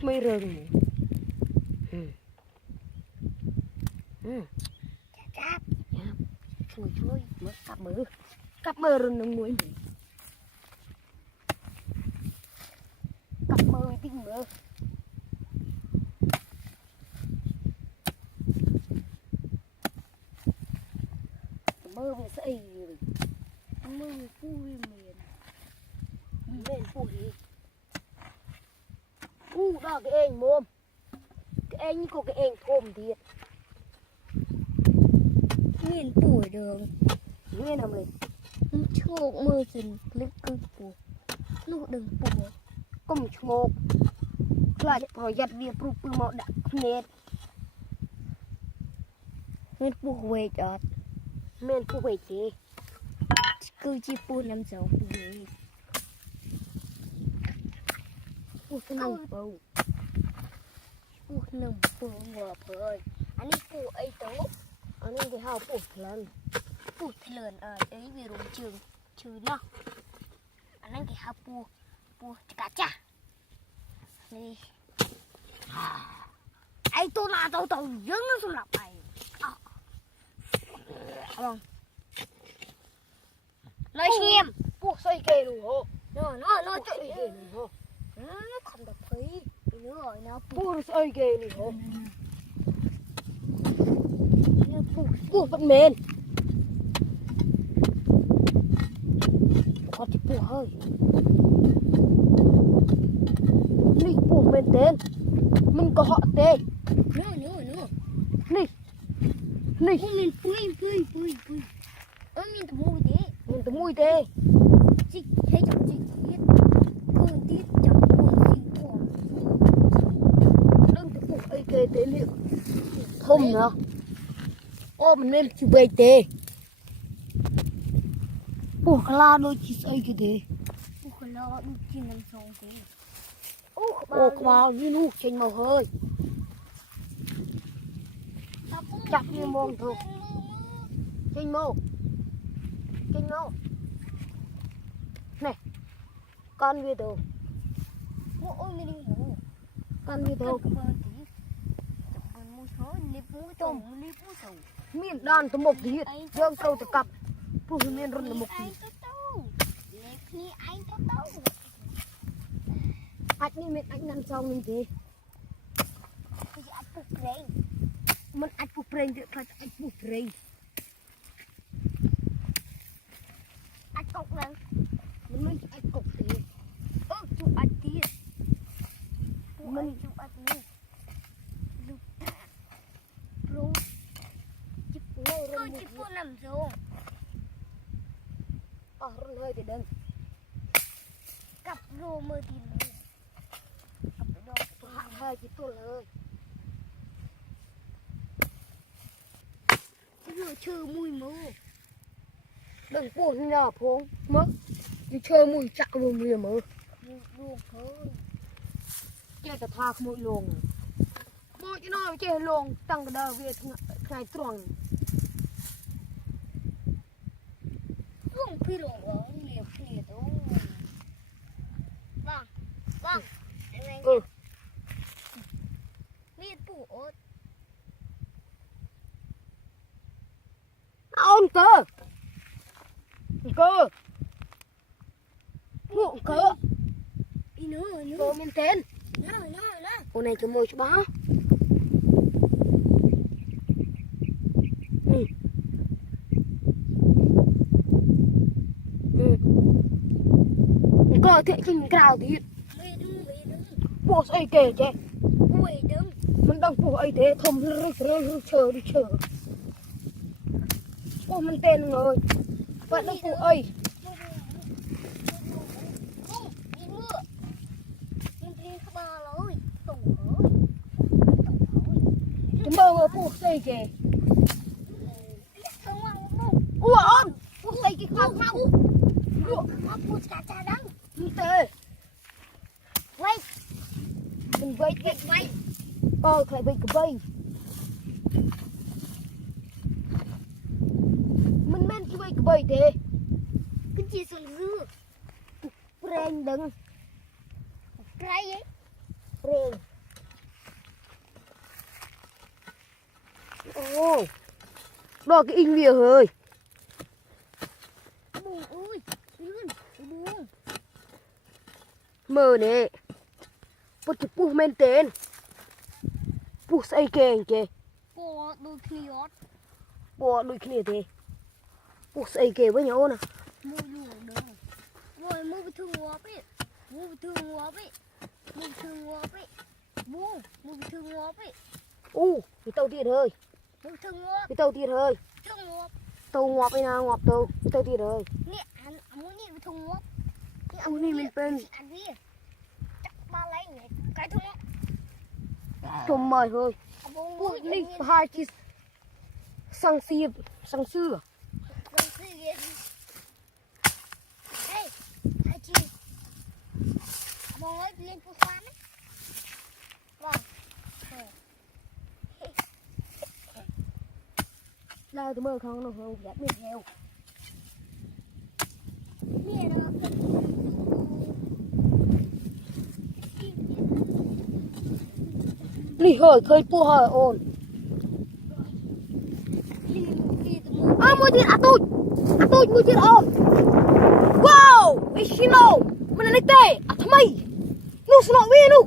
ทำไมเริงจับช่วยมือกลับมือรุนหนึ่งมวยกลับมือติ้งมือมันใส่เลยมือปูเมียนปูดีปูđó cái anh mồm cái anh có cái anh thôm thiệt miền tuổi đường nghe nào mình chụp mưa dần clip cứปูlúc đừngปูcùng chụp lại rồi giặt việcปูmọ đặt nét miềnปูvề chợt miềnปูvề gì cứ chỉปูnăm sáuปูvềปูขนมปูหัวเพยอันนี้ปูไอ้โต๊ะอันนี้ที่เขาปูเถลินไอ้วิรุณชื่อเนาะอันนั้นที่เขาปูกะจ้ะนี่ไอ้ตัวหน้าตัวยังสำหรับไปเอาลองเลยชิมปูใส่เกลือเนาะใส่เกลือkhông được phí nữa rồi nó bùa ơi ghê này hả bùa vẫn mền có chụp bùa hơi này bùa mền tên mình có họ tên nữa này mình pui mình tụi mui thế chị thấy chẳng chị biết con tít chẳng kê tế liệu thông nữa ô mình nên chụp bê tê bùa la đôi chỉ xây cái thế bùa la đôi chỉ làm sao thế ô bao như nu trên màu hơi chặt như mông thôi trên màu này con về đâu ôi mình đi ngủ con về đâu miền đan tụi một thì dương câu từ cặp phụ miền run là một thì anh như miền anh nằm sau mình thế mình anh phụ preng thì phải anh phụ preng anh cọc này mình anh cọc thì chụp anh kia mình chụp anh này cứ chỉ phụ nằm xuống run hơi thì đừng cặp rô mơ thì cặp hạ hơi chỉ tuôn lời vừa chơi mùi mơ đừng buồn nhà phong mất đi chơi mùi chạo luôn liền mơ luôn thôi chơi cả thạc mũi luồng mọi cái nói chơi luồng tăng cái đời về ngày tuần không phi luồng ở nhiều đó vâng miệt bủ ớt ôn cơ Cô miên tên. Cô này cái môi cho bá. Có thể trình cao thì bộ ấy kể chứ. Mình đang bộ ấy thế không rơi chờ đi chờ. Cô mình tên rồi. Bạn đang bộ ấy. Chúng ta ngồi bộ xây kể. Ủa ơn. Bộ xây kể không không. Bộ chả đắng. Mình tê. Quay. Mình quay cái quay. Phải quay cái quay. Mình men cái quay cái quay thế. Cái gì sườn gư? Rèn đừng. Cái ấy. Rèn. Ồ. Đó cái in lìa hơi. Buông ơi. Buông. Mờ nè. Bột cái pu men tên. Pu xây kèng kì. Bỏ đôi khniốt. Bỏ đôi kia thế. Pu xây kè với nhau nè. Mua luồng đâu. Rồi mua bị thương ngọt ấy. Mua bị thương ngọt ấy. Mua bị thương ngọt ấy. Mua bị thương ngọt ấy. Cái tàu tiệt hơi. Mua bị thương ngọt. Cái tàu tiệt hơi. Thương ngọt. Tàu ngọt đây nào ngọt tàu. Cái tàu tiệt hơi. Nè ăn muốn nhìn bị thương ngọt. Muốn nhìn mình bên. Ăn đi. Chắc ba lấy nhỉ. Cái thương ngọt. Trông mời hơi. Buông Đi hai chi sang sư à? Ê, hai chị. Bông ơi, lên phụ khoan ấy. Vâng. Lao từ mơ không nó không dám miệt heo. Mẹ nó Đi hơi khơi pu hơi ồn. Mua tiền tôi mua tiền ồn. Wow, cái gì đâu? Mình là tệ. Thằng mày. Nu sno vi nu.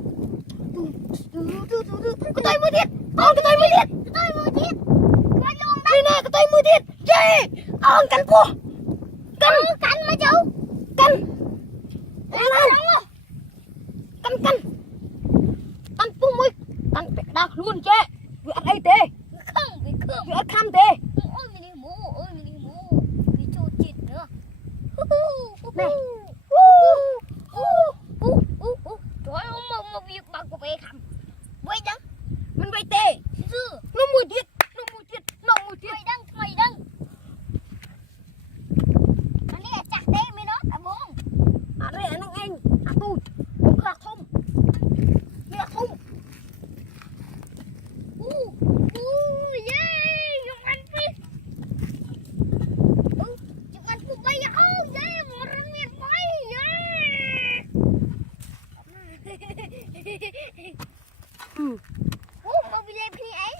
Cái tay mua tiền. Cái tay mua tiền. tôi mua tiền. Cái lông Đây nè, cái tay mua tiền. Chê. Cắn pu. cắn mà cháu. Cắn. Cắn. Cắn pu mới. Cắn bẹ đạc luôn chê. Vừa ăn ấy tê. Không, Vừa ăn khăm tê. Ôi mình đi mù. Đi trôi chết nữa. Này. Trời ơi, mà việc bằng của bé khăm. Vậy đắng. Mình vậy tê. Dư. Nó mùi tiết. Mày đắng. Anh đi chặt tên mày đó, cả bông. Đây là anh. Tôi. Không là thông. Đây là thông. Yeah, yung ăn phi. Yung ăn phi bay không, yeah, morang yan bay, yeah. Mà bị lên phi ấy.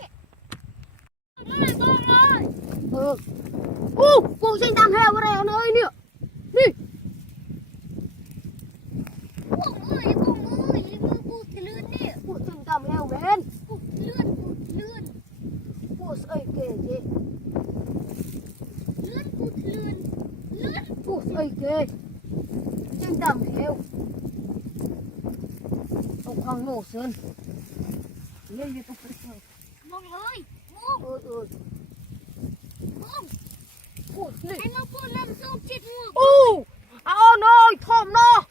Con ơi. Cô sinh tam heo vào đây anh ơi nè. Đi. Con ơi, mưa bụt thì lươn đi. Cô sinh tam heo bên. Bụt lươn. Cô xây kề kề. Bụt lươn. Cô xây kề. Sinh tam heo. Ông khoang nổ sơn. Lên đi tôi phải. Bông ơi, Ôi. bông. Cô đi. Anh nó buồn làm sao chết mưa. Ôn ơi, thơm nó.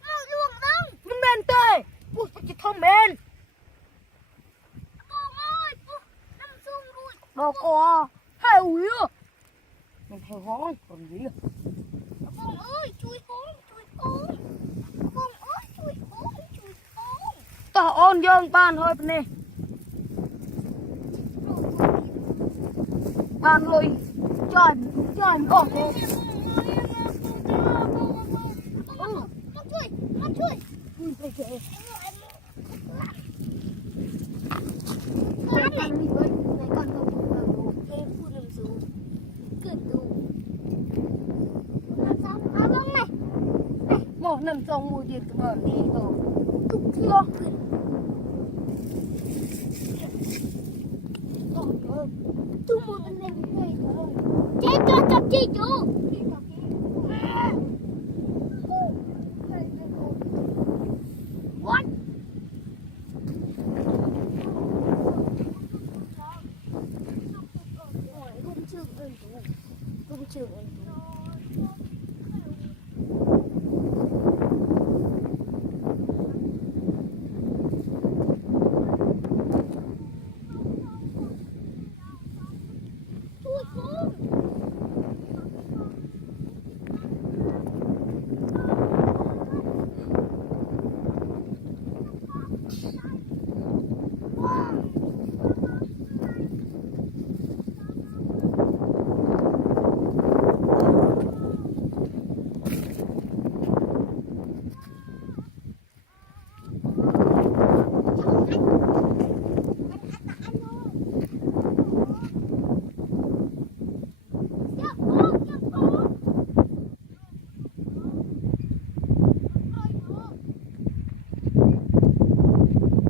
Nó luồng đông. Mình men tê. Cô phải chỉ thơm men. Bông ơi, nằm xuống rồi. Đâu có. Heo yếu. Mình heo hoang còn gì. Bông ơi, chui hôn. Bông ơi, chui hôn. Ta ôn dương ban hơi bên này. Ban lôi. Trời ổn thế. Nó chui. Phải kệ. Con này. Đi với. Này con không đủ. Em phu nằm xuống. Cực đủ. Làm sao? Bông này. Mồ นั่น2มือเดียวตัวนี้ก็ทุกเทื่อตุ้มมันเล่นเลยเจ๊จับเจ๊จู What? Cũng chưa ơn